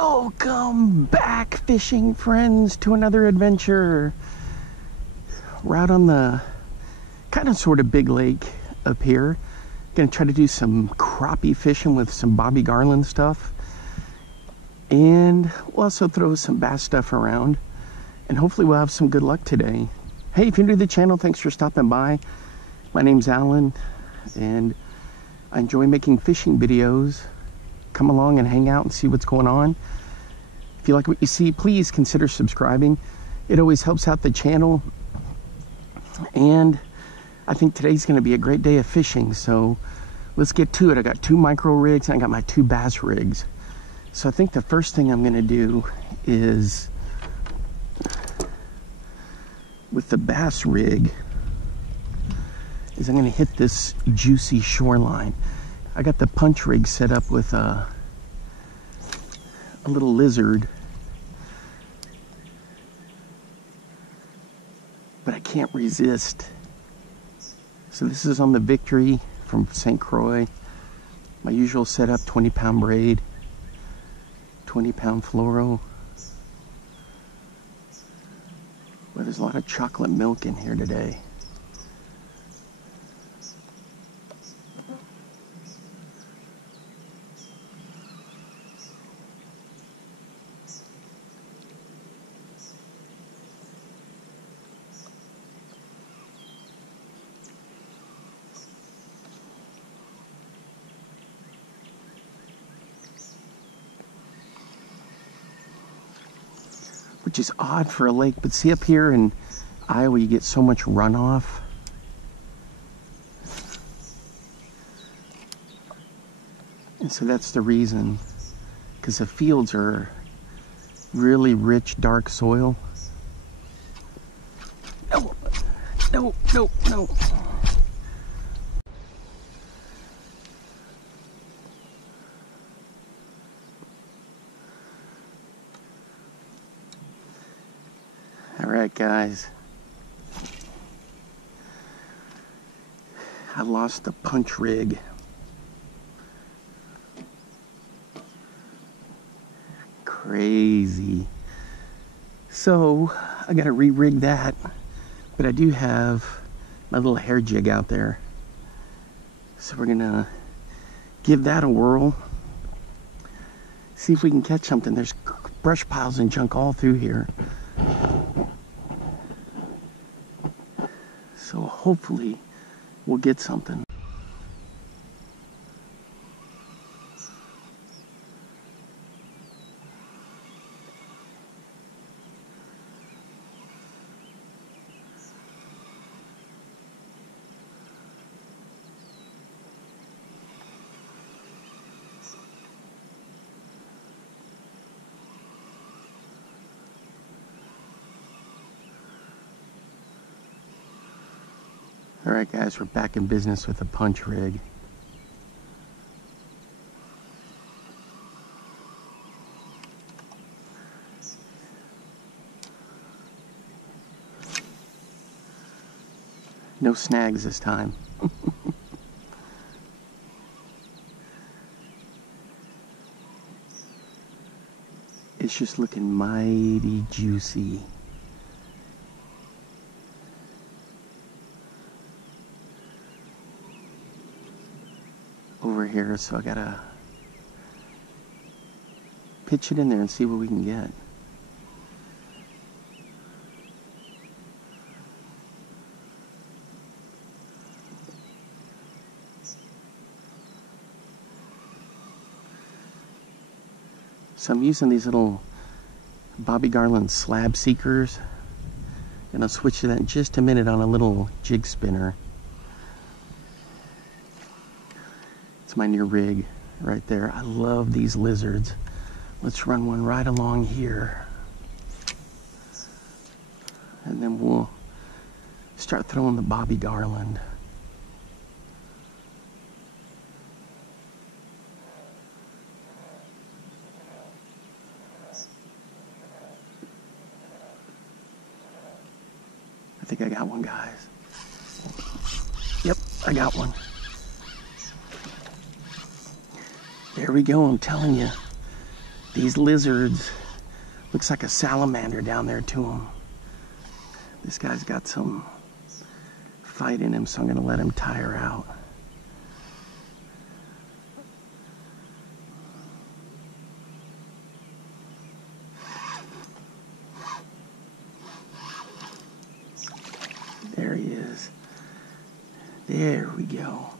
Welcome back, fishing friends, to another adventure. We're out on the kind of sort of big lake up here. Gonna try to do some crappie fishing with some Bobby Garland stuff, and we'll also throw some bass stuff around, and hopefully we'll have some good luck today. Hey, if you're new to the channel, thanks for stopping by. My name's Alan, and I enjoy making fishing videos. Come along and hang out and see what's going on. If you like what you see, please consider subscribing. It always helps out the channel. And I think today's going to be a great day of fishing, so let's get to it. I got 2 micro rigs and I got my 2 bass rigs. So I think the first thing I'm going to do is, with the bass rig, is I'm going to hit this juicy shoreline. I got the punch rig set up with a little lizard, but I can't resist. So this is on the Victory from St. Croix. My usual setup: 20-pound braid, 20-pound fluoro. Well, there's a lot of chocolate milk in here today. Which is odd for a lake, but see, up here in Iowa you get so much runoff. And so that's the reason, because the fields are really rich, dark soil. No, no, no, no. Alright guys, I lost the punch rig. Crazy. So I gotta re-rig that, but I do have my little hair jig out there. So we're gonna give that a whirl. See if we can catch something. There's brush piles and junk all through here. So hopefully we'll get something. Alright guys, we're back in business with the punch rig. No snags this time. It's just looking mighty juicy. Over here, so I gotta pitch it in there and see what we can get. So I'm using these little Bobby Garland slab seekers, and I'll switch to that in just a minute on a little jig spinner. It's my new rig right there. I love these lizards. Let's run one right along here, and then we'll start throwing the Bobby Garland. I think I got one, guys. Yep, I got one. There we go, I'm telling you. These lizards, looks like a salamander down there to him. This guy's got some fight in him, so I'm going to let him tire out. There he is. There we go.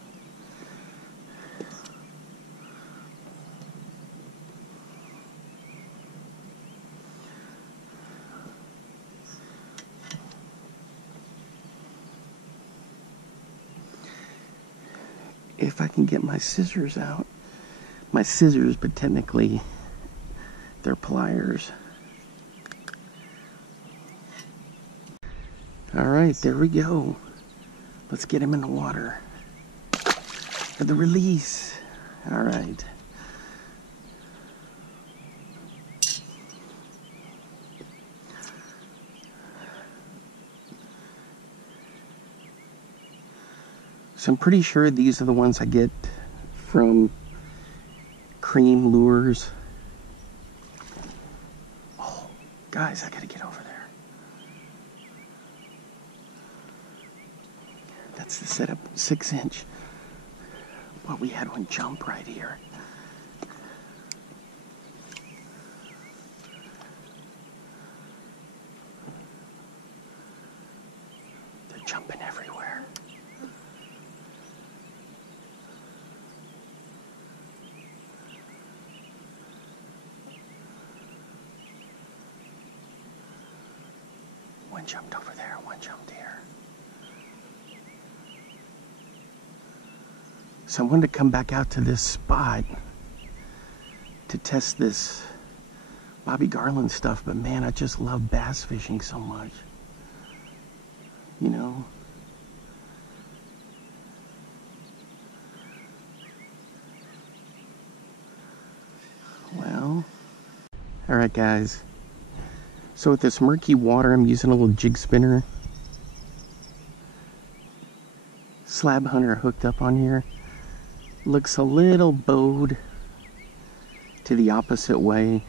If I can get my scissors out. My scissors, but technically they're pliers. Alright, there we go. Let's get him in the water. For the release. Alright. So I'm pretty sure these are the ones I get from Cream Lures. Oh, guys, I gotta get over there. That's the setup, 6-inch. Well, we had one jump right here. They're jumping everywhere. One jumped over there, one jumped here. So I wanted to come back out to this spot to test this Bobby Garland stuff, but man, I just love bass fishing so much. You know? Well, alright guys. So with this murky water, I'm using a little jig spinner. Slab hunter hooked up on here. Looks a little bowed to the opposite way,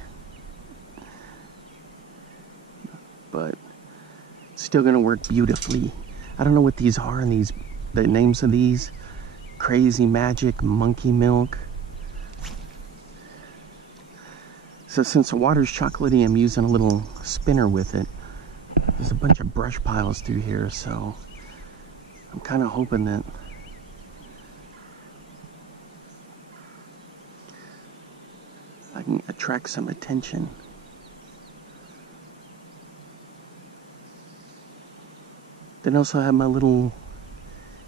but it's still gonna work beautifully. I don't know what these are and the names of these. Crazy Magic, Monkey Milk. So since the water's chocolatey, I'm using a little spinner with it. There's a bunch of brush piles through here, so I'm kind of hoping that I can attract some attention. Then also have my little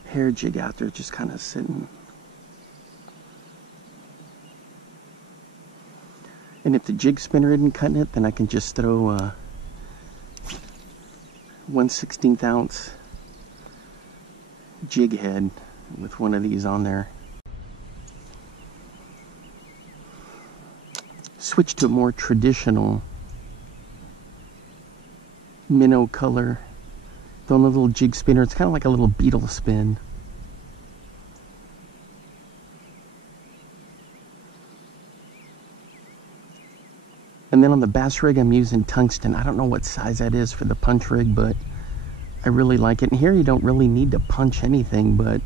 hair jig out there just kind of sitting. And if the jig spinner isn't cutting it, then I can just throw a 1/16 ounce jig head with one of these on there. Switch to a more traditional minnow color. Throw a little jig spinner. It's kind of like a little beetle spin. And then on the bass rig, I'm using tungsten. I don't know what size that is for the punch rig, but I really like it. And here you don't really need to punch anything, but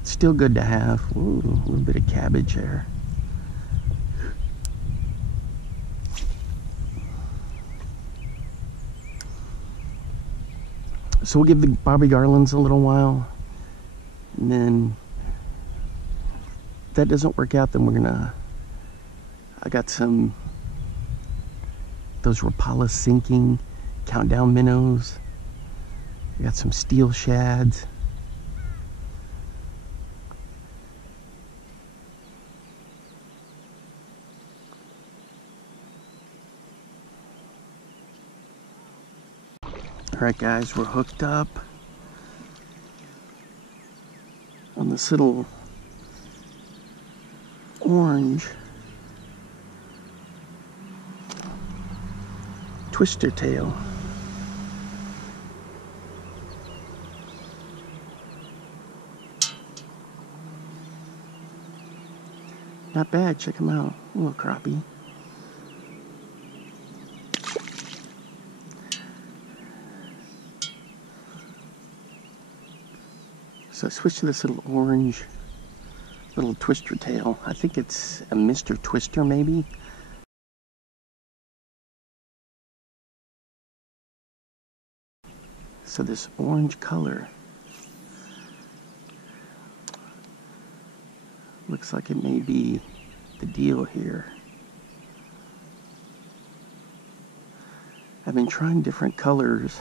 it's still good to have. Ooh, a little bit of cabbage there. So we'll give the Bobby Garlands a little while, and then if that doesn't work out, then we're gonna, I got some, those Rapala sinking countdown minnows. I got some steel shads. Alright guys, we're hooked up on this little orange twister tail. Not bad, check them out. A little crappie. So I switched to this little orange, little twister tail. I think it's a Mr. Twister maybe. So this orange color looks like it may be the deal here. I've been trying different colors,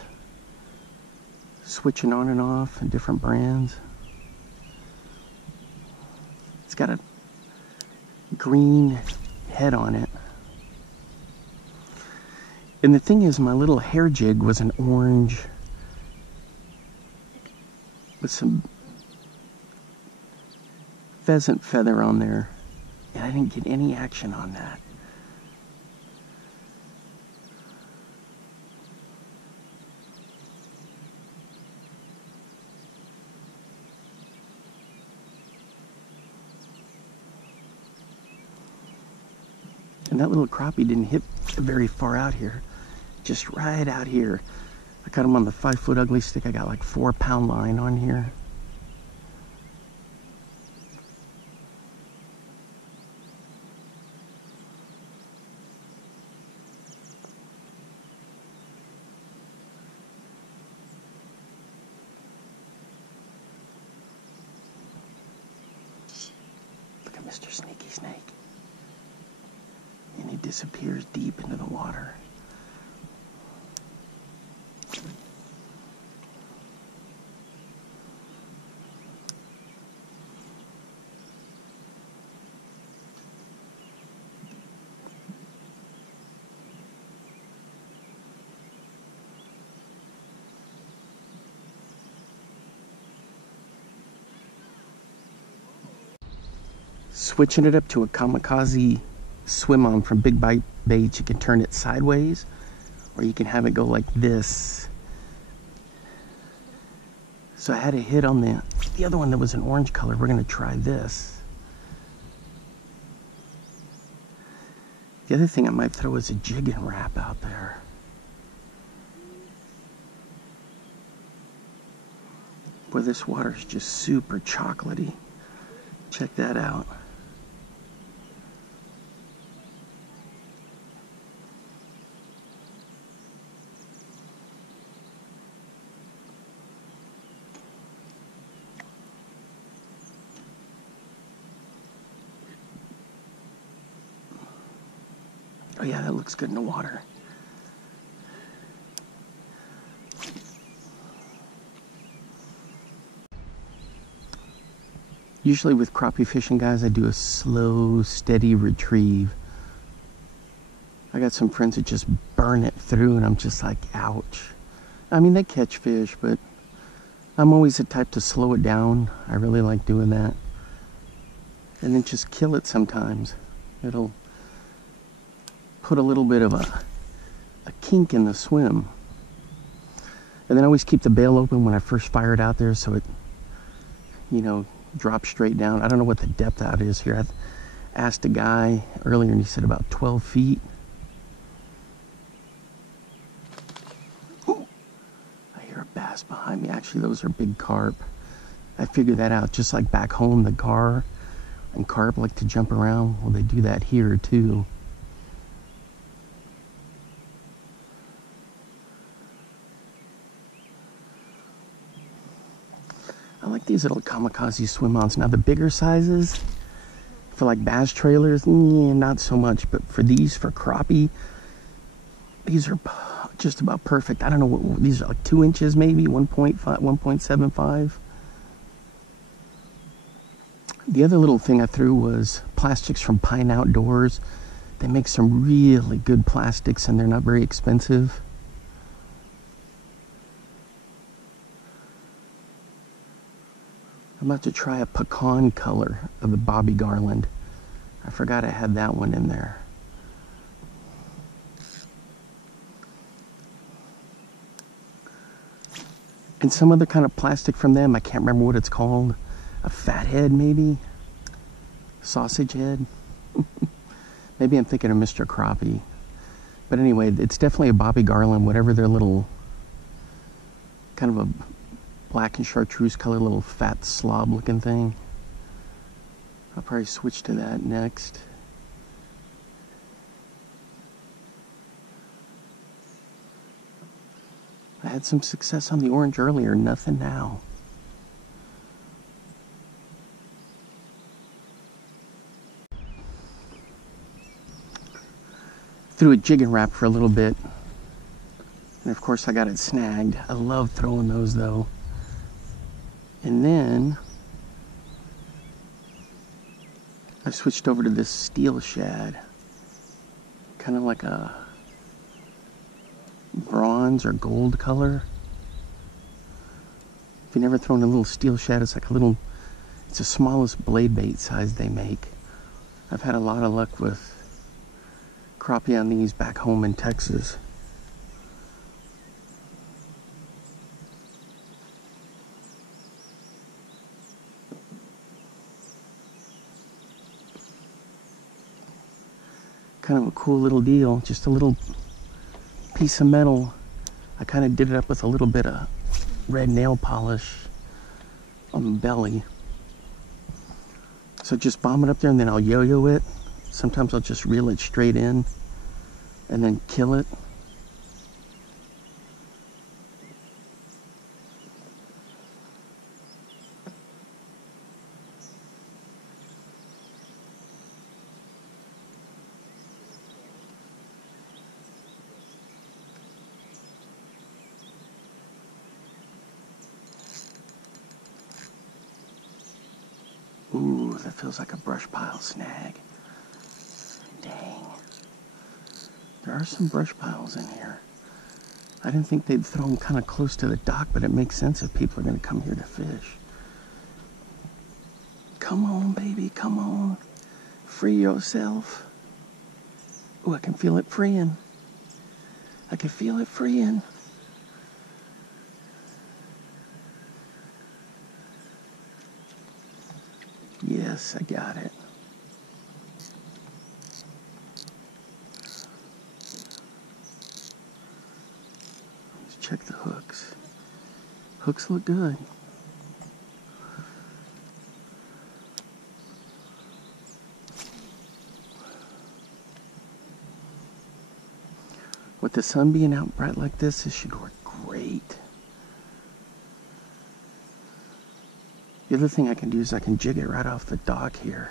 switching on and off and different brands. It's got a green head on it. And the thing is, my little hair jig was an orange with some pheasant feather on there, and I didn't get any action on that. And that little crappie didn't hit very far out here, just right out here. I caught him on the 5-foot ugly stick. I got like 4-pound line on here. Look at Mr. Sneaky Snake. And he disappears deep into the water. Switching it up to a kamikaze swim on from Big Bite Baits, you can turn it sideways, or you can have it go like this. So I had a hit on the other one that was an orange color. We're going to try this. The other thing I might throw is a jig and wrap out there. Boy, this water is just super chocolatey. Check that out. Oh yeah, that looks good in the water. Usually with crappie fishing, guys, I do a slow, steady retrieve. I got some friends that just burn it through, and I'm just like, ouch. I mean, they catch fish, but I'm always the type to slow it down. I really like doing that. And then just kill it sometimes. It'll put a little bit of a kink in the swim. And then I always keep the bail open when I first fire it out there, so it, you know, drops straight down. I don't know what the depth out is here. I asked a guy earlier and he said about 12 feet. Ooh, I hear a bass behind me. Actually, those are big carp. I figured that out. Just like back home, the gar and carp like to jump around. Well, they do that here too. I like these little kamikaze swim-ons. Now the bigger sizes, for like bass trailers, not so much. But for these, for crappie, these are just about perfect. I don't know what these are, like 2 inches maybe, 1.5, 1.75. The other little thing I threw was plastics from Pine Outdoors. They make some really good plastics and they're not very expensive. I'm about to try a pecan color of the Bobby Garland. I forgot I had that one in there. And some other kind of plastic from them, I can't remember what it's called. A fat head maybe? Sausage head? Maybe I'm thinking of Mr. Crappie. But anyway, it's definitely a Bobby Garland, whatever their little, kind of a black and chartreuse color, little fat slob looking thing. I'll probably switch to that next. I had some success on the orange earlier, nothing now. Threw a jig and wrap for a little bit. And of course I got it snagged. I love throwing those though. And then I switched over to this steel shad. Kind of like a bronze or gold color. If you've never thrown a little steel shad, it's like a little, it's the smallest blade bait size they make. I've had a lot of luck with crappie on these back home in Texas. Kind of a cool little deal, just a little piece of metal. I kind of did it up with a little bit of red nail polish on the belly. So just bomb it up there and then I'll yo-yo it. Sometimes I'll just reel it straight in and then kill it. Ooh, that feels like a brush pile snag. Dang. There are some brush piles in here. I didn't think they'd throw them kind of close to the dock, but it makes sense if people are going to come here to fish. Come on, baby, come on. Free yourself. Ooh, I can feel it freeing. I can feel it freeing. Yes, I got it. Let's check the hooks. Hooks look good. With the sun being out bright like this should work great. The other thing I can do is I can jig it right off the dock here.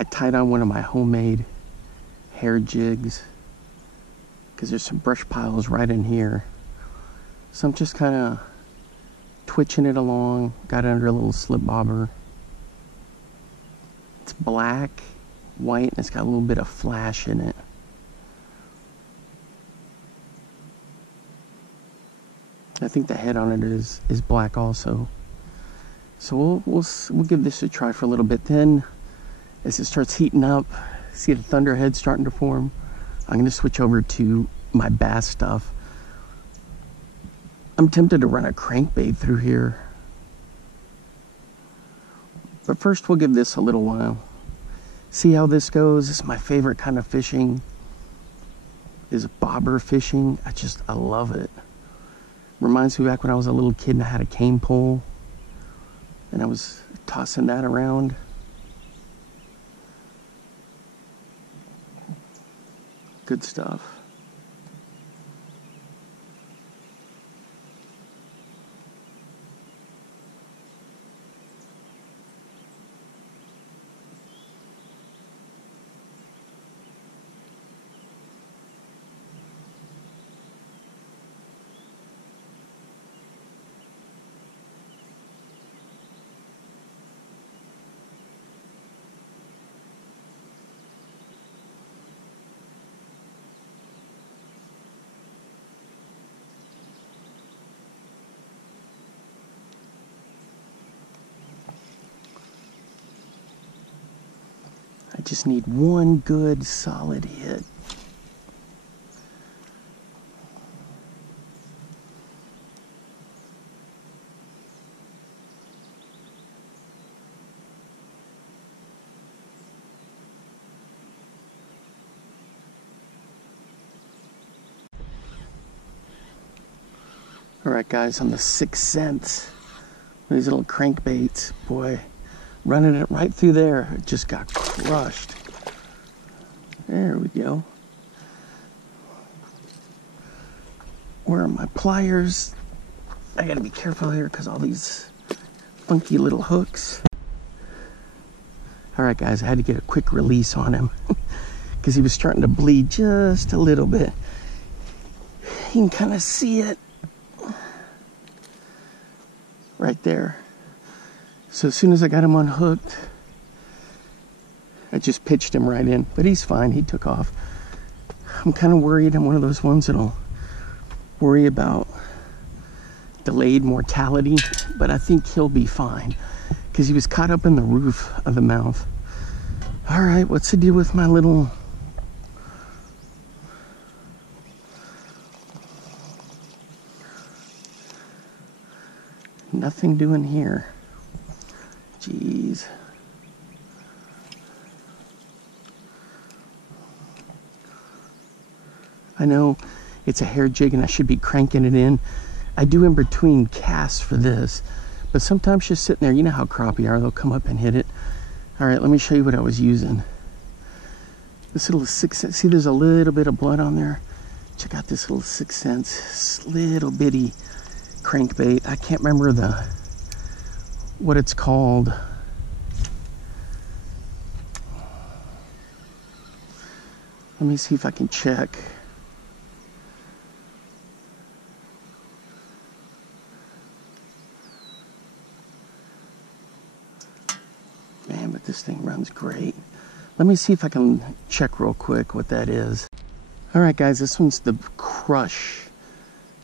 I tied on one of my homemade hair jigs because there's some brush piles right in here. So I'm just kind of twitching it along. Got it under a little slip bobber. It's black, white, and it's got a little bit of flash in it. I think the head on it is black also. So we'll give this a try for a little bit. Then as it starts heating up, see the thunderhead starting to form, I'm going to switch over to my bass stuff. I'm tempted to run a crankbait through here. But first we'll give this a little while. See how this goes. This is my favorite kind of fishing, is bobber fishing. I love it. Reminds me back when I was a little kid and I had a cane pole and I was tossing that around. Good stuff. I just need one good solid hit. All right, guys, on the 6 cents, these little crankbaits, boy, running it right through there, it just got crushed. There we go. Where are my pliers? I gotta be careful here because all these funky little hooks. All right, guys, I had to get a quick release on him because he was starting to bleed just a little bit. You can kind of see it right there. So as soon as I got him unhooked, I just pitched him right in, but he's fine. He took off. I'm kind of worried. I'm one of those ones that'll worry about delayed mortality, but I think he'll be fine because he was caught up in the roof of the mouth. All right, what's the deal with my little... Nothing doing here. Jeez. I know it's a hair jig and I should be cranking it in. I do in between casts for this, but sometimes just sitting there, you know how crappie are, they'll come up and hit it. All right, let me show you what I was using. This little 6 cent, see there's a little bit of blood on there. Check out this little 6 cents, little bitty crankbait. I can't remember what it's called. Let me see if I can check. Man, but this thing runs great. Let me see if I can check real quick what that is. All right, guys, this one's the Crush,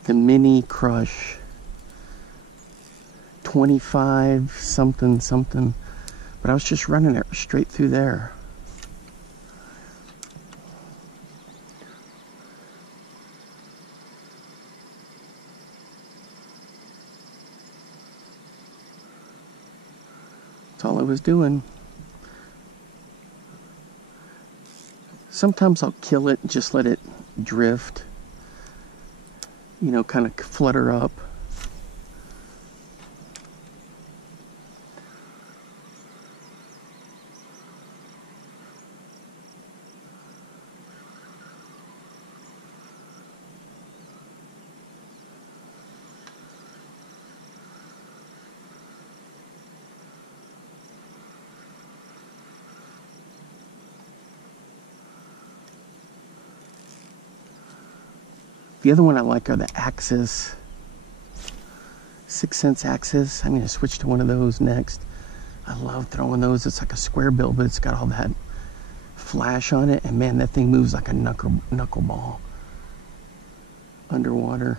the Mini Crush. 25 something something, but I was just running it straight through there. That's all I was doing. Sometimes I'll kill it and just let it drift, you know, kind of flutter up. The other one I like are the Axis, 6 cents Axis. I'm gonna switch to one of those next. I love throwing those. It's like a square bill, but it's got all that flash on it, and man, that thing moves like a knuckleball underwater.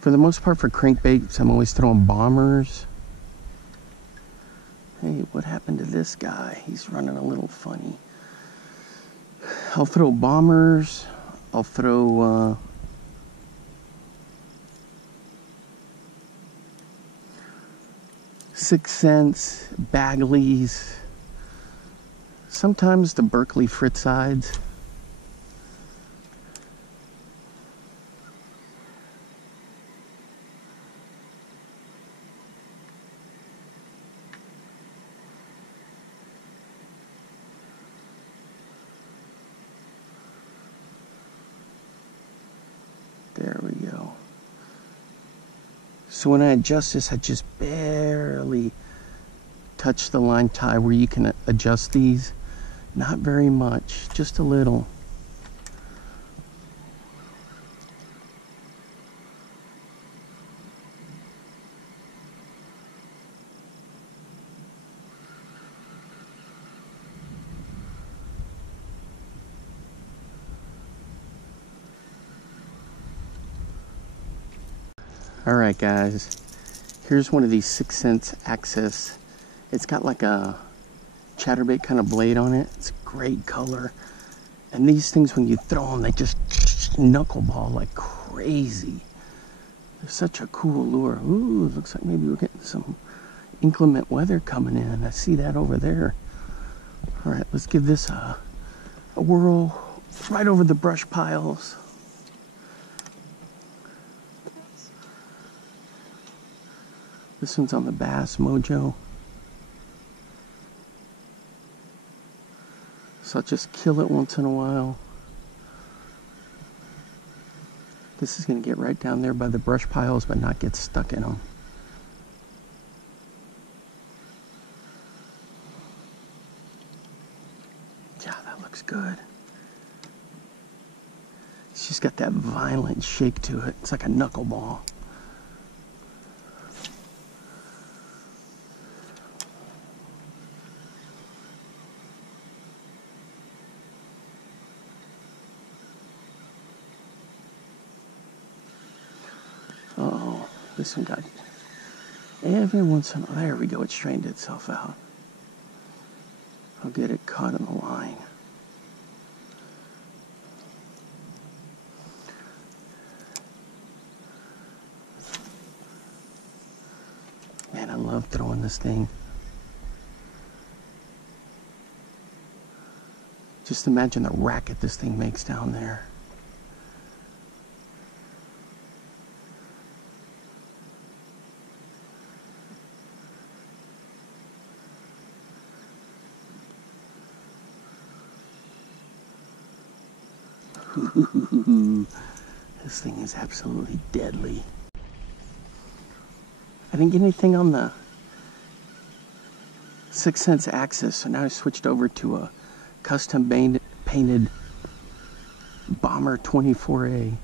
For the most part, for crankbaits, I'm always throwing bombers. Hey, what happened to this guy? He's running a little funny. I'll throw bombers. I'll throw 6 cents, Bagleys, sometimes the Berkeley Fritzides. There we go. So when I adjust this, I just barely touch the line tie where you can adjust these. Not very much, just a little. Alright guys, here's one of these 6 cents Access. It's got like a chatterbait kind of blade on it. It's a great color. And these things, when you throw them, they just knuckleball like crazy. They're such a cool lure. Ooh, looks like maybe we're getting some inclement weather coming in. I see that over there. Alright, let's give this a whirl right over the brush piles. This one's on the Bass Mojo. So I'll just kill it once in a while. This is going to get right down there by the brush piles, but not get stuck in them. Yeah, that looks good. It's just got that violent shake to it. It's like a knuckleball. Oh, this one got every once in a while. There we go. It strained itself out. I'll get it caught in the line. Man, I love throwing this thing. Just imagine the racket this thing makes down there. This thing is absolutely deadly. I didn't get anything on the 6 cents Access, so now I switched over to a custom painted Bomber 24A.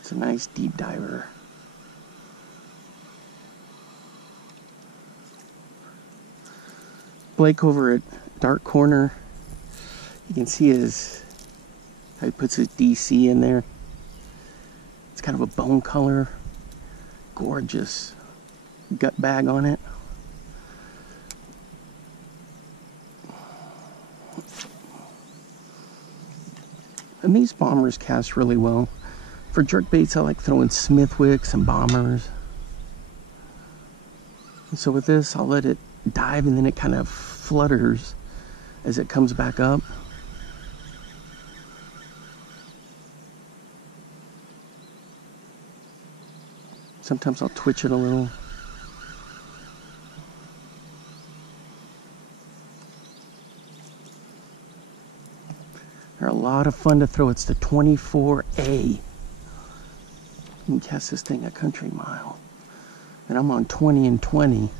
It's a nice deep diver. Blake over at Dark Corner, you can see how he puts his DC in there. It's kind of a bone color, gorgeous gut bag on it. And these bombers cast really well. For jerk baits, I like throwing Smithwicks and bombers. And so with this, I'll let it dive, and then it kind of flutters as it comes back up. Sometimes I'll twitch it a little. They're a lot of fun to throw. It's the 24A. You can cast this thing a country mile. And I'm on 20 and 20.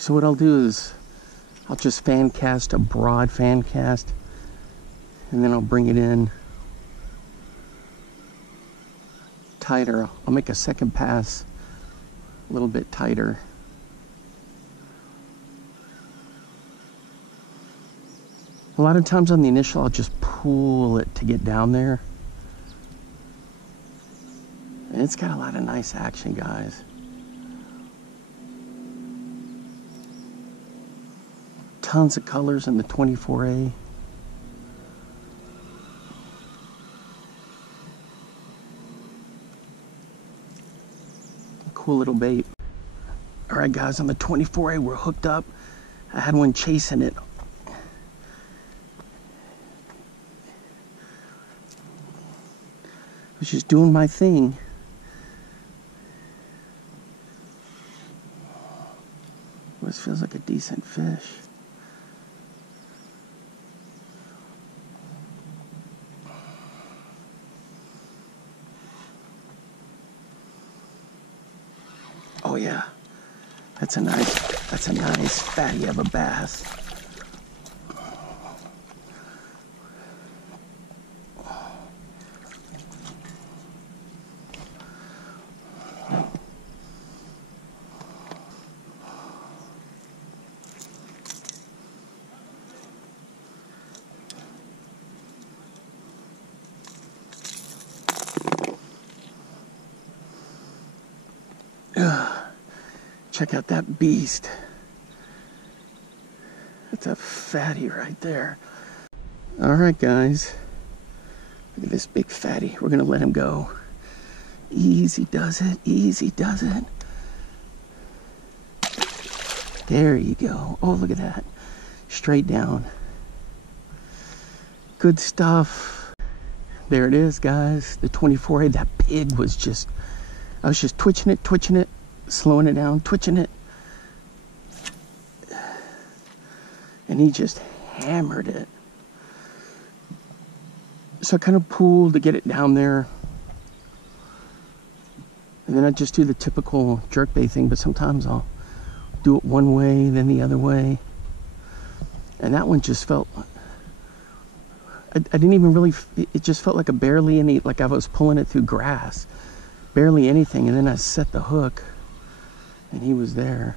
So what I'll do is I'll just fan cast a broad fan cast, and then I'll bring it in tighter. I'll make a second pass a little bit tighter. A lot of times on the initial, I'll just pull it to get down there. And it's got a lot of nice action, guys. Tons of colors in the 24A. Cool little bait. All right, guys, on the 24A, we're hooked up. I had one chasing it. I was just doing my thing. This feels like a decent fish. Oh yeah, that's a nice fatty of a bass. Check out that beast. That's a fatty right there. All right, guys. Look at this big fatty. We're gonna let him go. Easy does it, easy does it. There you go. Oh, look at that. Straight down. Good stuff. There it is, guys. The 24A. That pig was just, I was just twitching it, slowing it down, twitching it. And he just hammered it. So I kind of pulled to get it down there. And then I just do the typical jerkbait thing, but sometimes I'll do it one way, then the other way. And that one just felt, I didn't even really, it just felt like a barely any, like I was pulling it through grass. Barely anything, and then I set the hook, and he was there.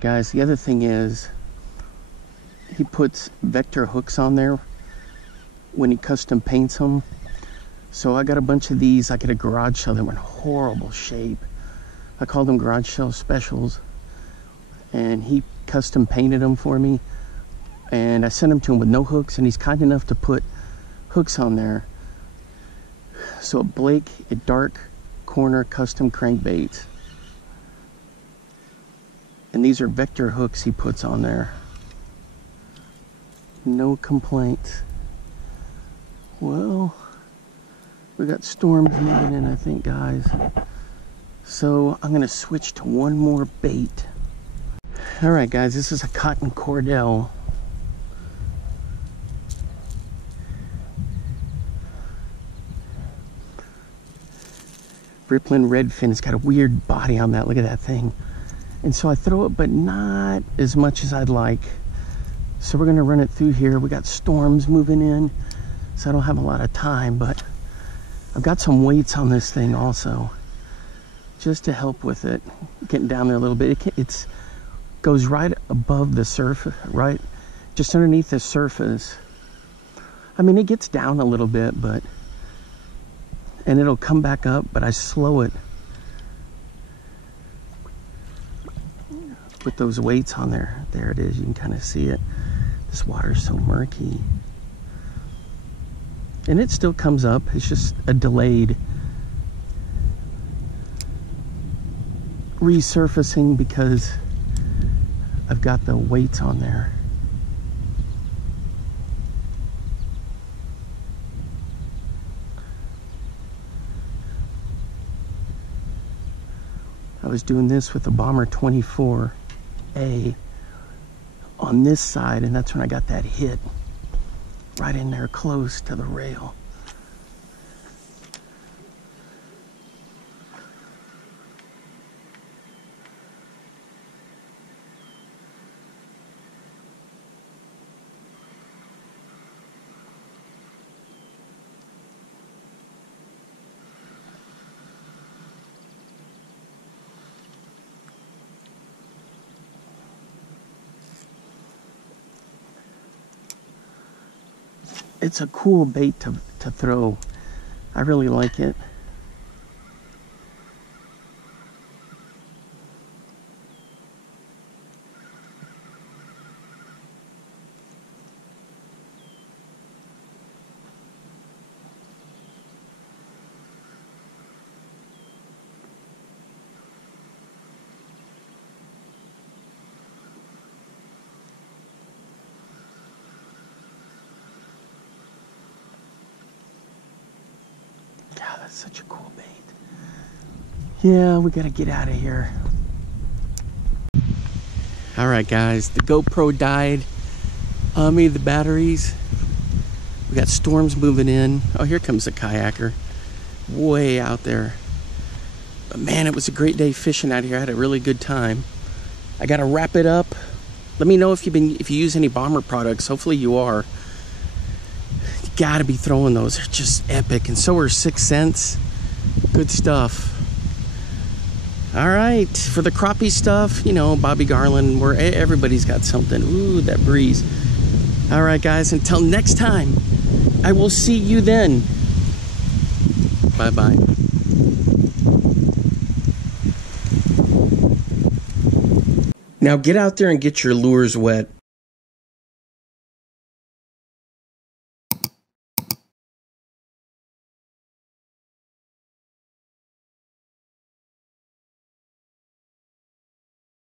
Guys, the other thing is he puts vector hooks on there when he custom paints them. So I got a bunch of these. I get a garage sale. They were in horrible shape. I call them garage sale specials. And he custom painted them for me. And I sent them to him with no hooks. And he's kind enough to put hooks on there. So Blake at Dark Corner Custom Crankbaits. And these are vector hooks he puts on there. No complaints. Well, we got storms moving in, I think, guys. So I'm gonna switch to one more bait. All right, guys, this is a cotton cordell. Rippling redfin. It's got a weird body on that. Look at that thing. And so I throw it, but not as much as I'd like. So we're gonna run it through here. We got storms moving in, so I don't have a lot of time, but I've got some weights on this thing also, just to help with it, getting down there a little bit. It goes right above the surface, right? Just underneath the surface. I mean, it gets down a little bit, and it'll come back up, but I slow it with those weights on there. There it is, you can kind of see it. This water's so murky. And it still comes up. It's just a delayed resurfacing because I've got the weights on there. I was doing this with the Bomber 24A on this side, and that's when I got that hit right in there close to the rail. It's a cool bait to throw. I really like it. God, that's such a cool bait. Yeah, we gotta get out of here. All right, guys, the GoPro died on me, the batteries. We got storms moving in. Oh, here comes a kayaker way out there. But man, it was a great day fishing out here. I had a really good time. I gotta wrap it up. Let me know if you use any Bomber products. Hopefully you are. You gotta be throwing those. They're just epic. And so are 6 cents. Good stuff. All right, for the crappie stuff, you know, Bobby Garland, where everybody's got something. Ooh, that breeze. All right, guys, until next time, I will see you then. Bye-bye. Now get out there and get your lures wet.